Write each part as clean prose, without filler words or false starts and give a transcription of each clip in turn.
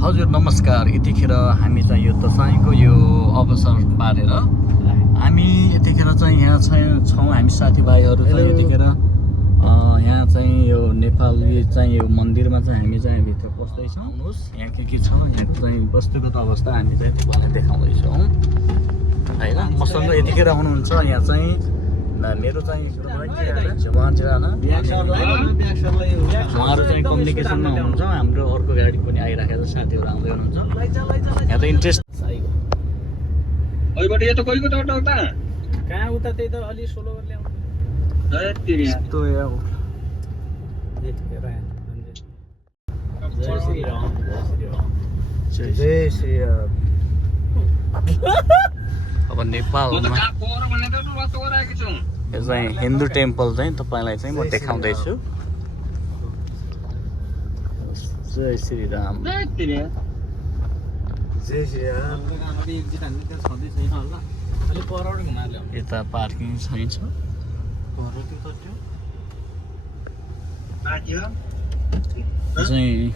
हजुर नमस्कार। यतिखेर हामी चाहिँ यो दसैँको यो अवसर पारेर हामी यतिखेर चाहिँ यहाँ छौँ हामी साथीभाइहरू चाहिँ यतिखेर यहाँ चाहिँ यो नेपाली चाहिँ यो मन्दिरमा चाहिँ हामी चाहिँ भित्र पस्दैछौँ। यहाँ के छ यहाँको चाहिँ वस्तुगत अवस्था हामी चाहिँ तपाईँलाई देखाउँदैछौँ होइन। मसँग यतिखेर आउनुहुन्छ यहाँ चाहिँ मेरो चाहिँ उहाँहरू चाहिँ कम्युनिकेसनमा हुनुहुन्छ। हाम्रो अर्को गाडी पनि आइराखेको छ, साथीहरू आउँदै हुनुहुन्छ। यहाँ त इन्ट्रेस्ट कहाँ उता त्यही त अलि सोलो गरेर ल्याउनु जय श्री राम। अब नेपालमा यो चाहिँ हिन्दू टेम्पल चाहिँ तपाईँलाई चाहिँ म देखाउँदैछु। जय श्री राम। जय श्री राम। यता पार्किङ छैन। चाहिँ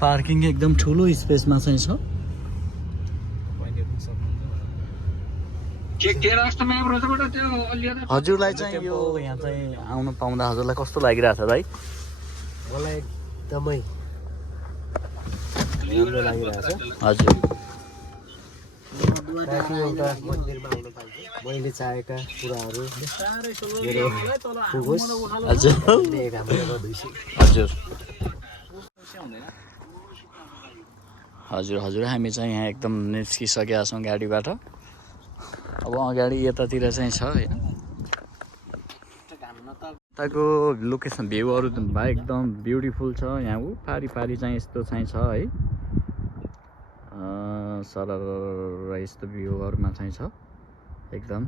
पार्किङ एकदम ठुलो स्पेसमा चाहिँ छ। हजुरलाई चाहिँ यो यहाँ चाहिँ आउनु पाउँदा हजुरलाई कस्तो लागिरहेछ दाइ? मलाई एकदमै राम्रो लागिरहेछ। हजुर एउटा मन्दिरमा आउन पाइन्छ। मैले चाहेका कुराहरू मेरो पुगोस्। हजुर हजुर हजुर हजुर हामी चाहिँ यहाँ एकदम निस्किसकेका छौँ गाडीबाट। अब अगाडि यतातिर चाहिँ छ होइन। यताको लोकेसन भ्यूहरू भाइ एकदम ब्युटिफुल छ। यहाँ पारी पारी चाहिँ यस्तो चाहिँ छ है, सरर यस्तो भ्यूहरूमा चाहिँ छ। एकदम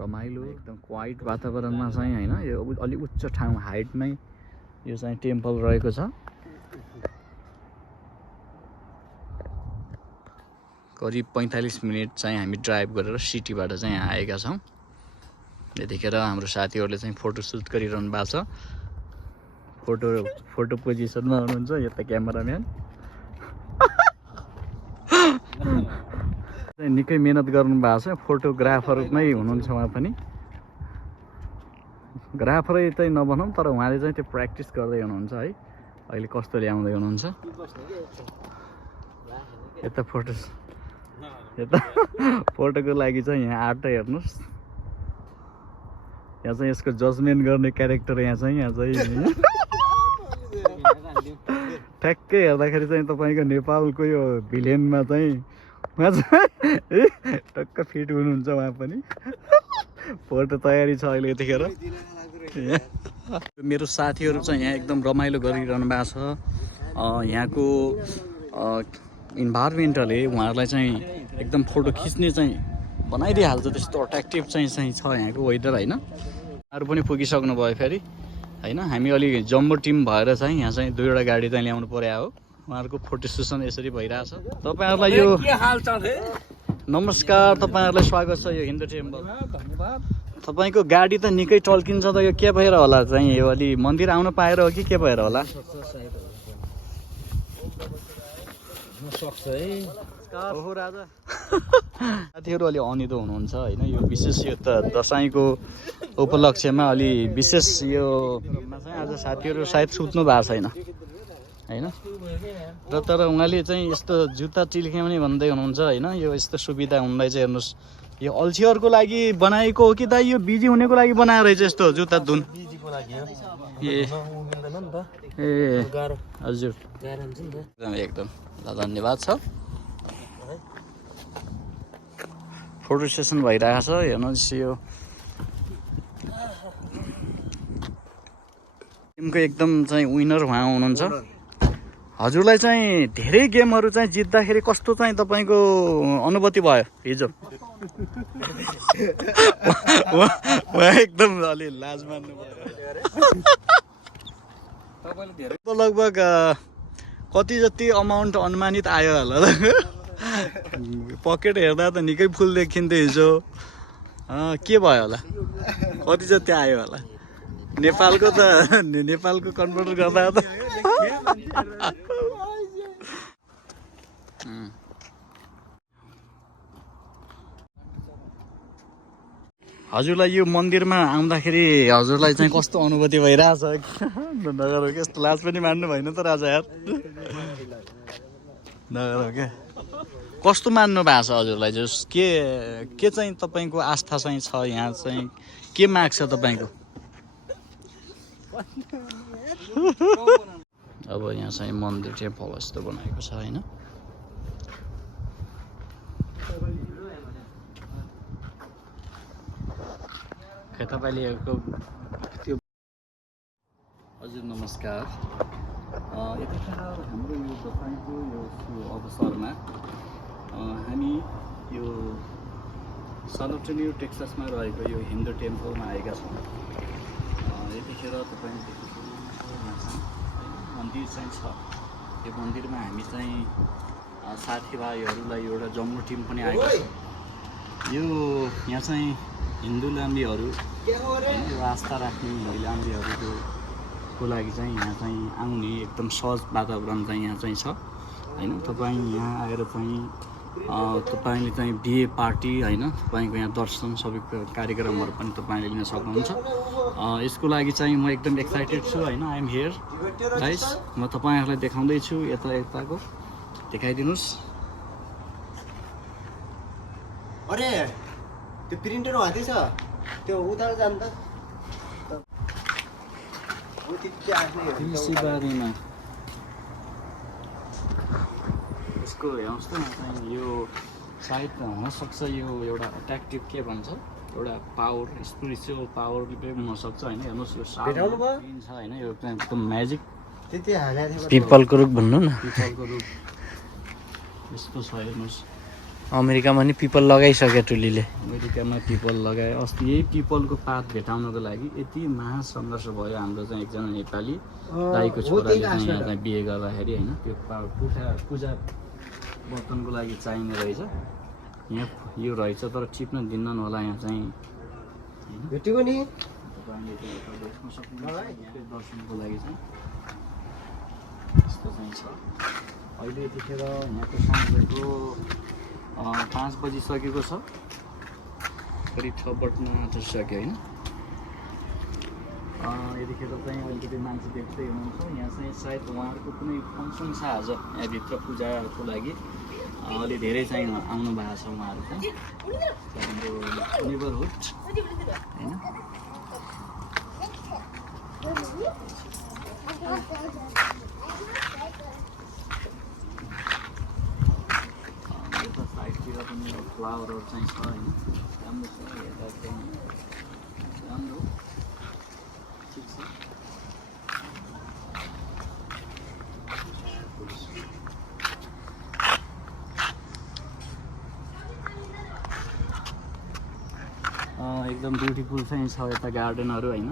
रमाइलो एकदम क्वाइट वातावरणमा चाहिँ होइन। यो अलिक उच्च ठाउँ हाइटमै यो चाहिँ टेम्पल रहेको छ। करिब 45 मिनट चाहिँ हामी ड्राइभ गरेर सिटीबाट चाहिँ यहाँ आएका छौँ। यतिखेर हाम्रो साथीहरूले चाहिँ फोटोसुट गरिरहनु भएको छ। फोटो पोजिसनमा हुनुहुन्छ यता क्यामेराम्यान। निकै मेहनत गर्नु भएको छ। फोटोग्राफरमै हुनुहुन्छ उहाँ पनि। ग्राफरै चाहिँ नभनौँ तर उहाँले चाहिँ त्यो प्र्याक्टिस गर्दै हुनुहुन्छ है। अहिले कस्तो ल्याउँदै हुनुहुन्छ यता फोटोको लागि चाहिँ यहाँ आर्ट हेर्नुहोस्। यहाँ चाहिँ यसको जजमेन्ट गर्ने क्यारेक्टर यहाँ चाहिँ ठ्याक्कै हेर्दाखेरि चाहिँ तपाईँको नेपालको यो भिलेनमा चाहिँ उहाँ चाहिँ टक्क फिट हुनुहुन्छ उहाँ पनि। फोटो तयारी छ अहिले यतिखेर। मेरो साथीहरू चाहिँ यहाँ एकदम रमाइलो गरिरहनु भएको छ। यहाँको इन्भाइरोमेन्टले उहाँहरूलाई चाहिँ एकदम फोटो खिच्ने चाहिँ बनाइदिइहाल्छ। त्यस्तो अट्र्याक्टिभ चाहिँ छ यहाँको वेदर होइन। अरू पनि पुगिसक्नु भयो फेरि होइन। हामी अलि जम्बो टिम भएर चाहिँ यहाँ चाहिँ 2वटा गाडी चाहिँ ल्याउनु पर्यो हो। उहाँहरूको फोटो सेसन यसरी भइरहेछ। तपाईँहरूलाई यो नमस्कार, तपाईँहरूलाई स्वागत छ यो हिन्दू टेम्पल। तपाईँको गाडी त निकै टल्किन्छ त। यो के भएर होला चाहिँ? यो अलि मन्दिर आउनु पाएर हो कि के भएर होला? ओहो राजा। साथीहरू अलि अनिदो हुनुहुन्छ होइन। यो विशेष यो त दसैँको उपलक्ष्यमा अलि विशेष यो चाहिँ आज साथीहरू सायद सुत्नु भएको छैन होइन। र तर उहाँले चाहिँ यस्तो जुत्ता टिल्क्याउने भन्दै हुनुहुन्छ होइन। यो यस्तो सुविधा हुँदै चाहिँ हेर्नुहोस्, यो अल्छीहरूको लागि बनाएको हो कि त यो बिजी हुनेको लागि बनाएर रहेछ यस्तो जुत्ता धुन? ए हजुर एकदम धन्यवाद छ। फोटो सेसन भइरहेको छ हेर्नुहोस्। यो टिमको एकदम चाहिँ विनर उहाँ हुनुहुन्छ। हजुरलाई चाहिँ धेरै गेमहरू चाहिँ जित्दाखेरि कस्तो चाहिँ तपाईँको अनुभूति भयो हिजो? उहाँ एकदम अलि लाज मान्नु भयो। लगभग कति जति अमाउन्ट अनुमानित आयो होला? पकेट हेर्दा त निकै फुल देखिन्थ्यो हिजो। के भयो होला? कति जति आयो होला? नेपालको कन्भर्ट गर्दा त हजुरलाई यो मन्दिरमा आउँदाखेरि हजुरलाई चाहिँ कस्तो अनुभूति भइरहेछ नगर यस्तो लाज पनि मान्नु भएन त राजा यार नगर क्या कस्तो मान्नु भएको छ हजुरलाई जस के चाहिँ तपाईँको आस्था चाहिँ छ यहाँ चाहिँ के माग छ तपाईँको अब यहाँ चाहिँ मन्दिर टेम्पल जस्तो बनाएको छ होइन तपाईँले त्यो हजुर नमस्कार यतिखेर हाम्रो यो दसैँको यो अवसरमा हामी यो सन एन्टोनियो टेक्सासमा रहेको यो हिन्दू टेम्पलमा आएका छौँ यतिखेर तपाईँले मन्दिर चाहिँ छ यो मन्दिरमा हामी चाहिँ साथीभाइहरूलाई एउटा जम्मू टिम पनि आएको छ यो यहाँ चाहिँ हिन्दू लाम्बीहरू यो आस्था राख्ने हिन्दू लागि चाहिँ यहाँ चाहिँ आउने एकदम सहज वातावरण चाहिँ यहाँ चाहिँ छ होइन तपाईँ यहाँ आएर चाहिँ तपाईँले चाहिँ बिहे पार्टी होइन तपाईँको यहाँ दर्शन सबै कार्यक्रमहरू पनि तपाईँले लिन सक्नुहुन्छ यसको लागि चाहिँ म एकदम एक्साइटेड छु होइन आइएम हियर गाइस म तपाईँहरूलाई देखाउँदैछु यताको देखाइदिनुहोस् अरे त्यो प्रिन्टर हातै छ त्यो उता जानु त बारीमा यसको हेर्नुहोस् त चाहिँ यो सायद हुनसक्छ यो एउटा एट्र्याक्टिभ के भन्छ एउटा पावर स्पिरिचुअल पावरले पनि हुनसक्छ होइन हेर्नुहोस् यो साउन्ड छ होइन यो एकदम म्याजिक पिपलको रुख भन्नु न पिपलको रुख यस्तो छ हेर्नुहोस् अमेरिकामा नि पिपल लगाइसक्यो टुलीले अमेरिकामा पिपल लगाए अस्ति यही पिपलको पात भेटाउनको लागि यति महासङ्घर्ष भयो हाम्रो चाहिँ एकजना नेपाली दाइको छोराले चाहिँ यहाँ चाहिँ बिहे गर्दाखेरि होइन त्यो पूजा बर्तनको लागि चाहिने रहेछ यहाँ यो रहेछ तर टिप्न दिन्नन् होला यहाँ चाहिँ भेटेको नि तपाईँले त्यो देख्न सक्नुहुन्छ दर्शनको लागि चाहिँ यस्तो चाहिँ छ अहिले यतिखेर यहाँको साँझको 5 बजिसकेको छ करिब 6 बज्न आँटिसक्यो होइन यतिखेर चाहिँ अलिकति मान्छे देख्दै हुनुहुन्छ यहाँ चाहिँ सायद उहाँहरूको कुनै फङ्सन छ आज यहाँभित्र पूजाको लागि अलि धेरै चाहिँ आउनु भएको छ उहाँहरू चाहिँ हाम्रो नेबरहुड होइन साइडतिर पनि फ्लावरहरू चाहिँ छ होइन राम्रो छ यता चाहिँ राम्रो ठिक छ एकदम ब्युटिफुल चाहिँ छ यता गार्डनहरू होइन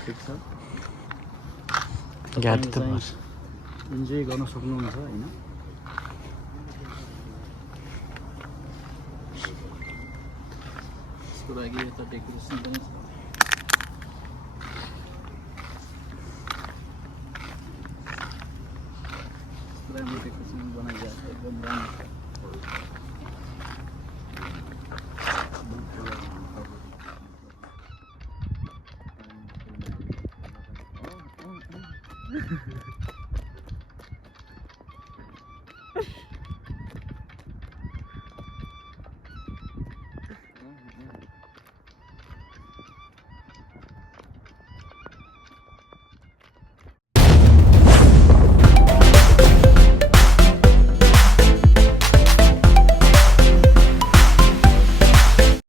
ठिक छ इन्जोय गर्न सक्नुहुन्छ होइन यसको लागि यता डेकोरेसन पनि छ राम्रो डेकोरेसन बनाइदिएको छ एकदम राम्रो